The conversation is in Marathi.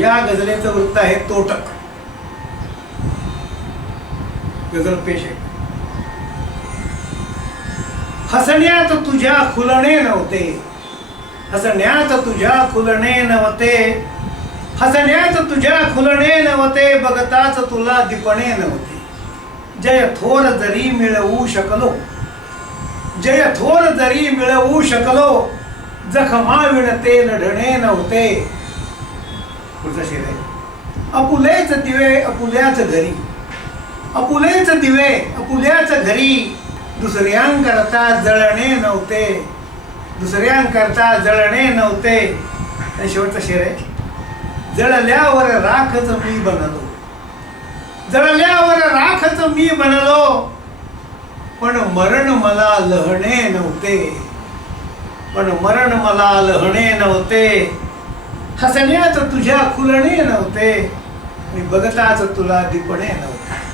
या गझलेचं वृत्त आहे तोटक. गझल पेश आहे. हसण्यात तुझ्या खुलणे नव्हते. हसण्यात तुझ्या खुलणे नव्हते. हसण्यात तुझ्या खुलणे नव्हते. बघताच तुला दिपणे नव्हते. जय थोर जरी मिळवू शकलो. जय थोर जरी मिळवू शकलो. जखमा विणते लढणे नव्हते. पुढचा शेर आहे. अपुलेच दिवे अपुल्याच घरी. अपुलेच दिवे अपुल्याच घरी. दुसऱ्यांकरता जळणे नव्हते. दुसऱ्यांकरता जळणे नव्हते. आणि शेवटचा शेर आहे. जळल्यावर राखच मी बनलो. जळल्यावर राखच मी बनलो. पण मरण मला लहणे नव्हते. पण मरण मला लहणे नव्हते. हसण्यात तुझ्या खुलणे नव्हते. आणि बघताच तुला दिपणे नव्हते.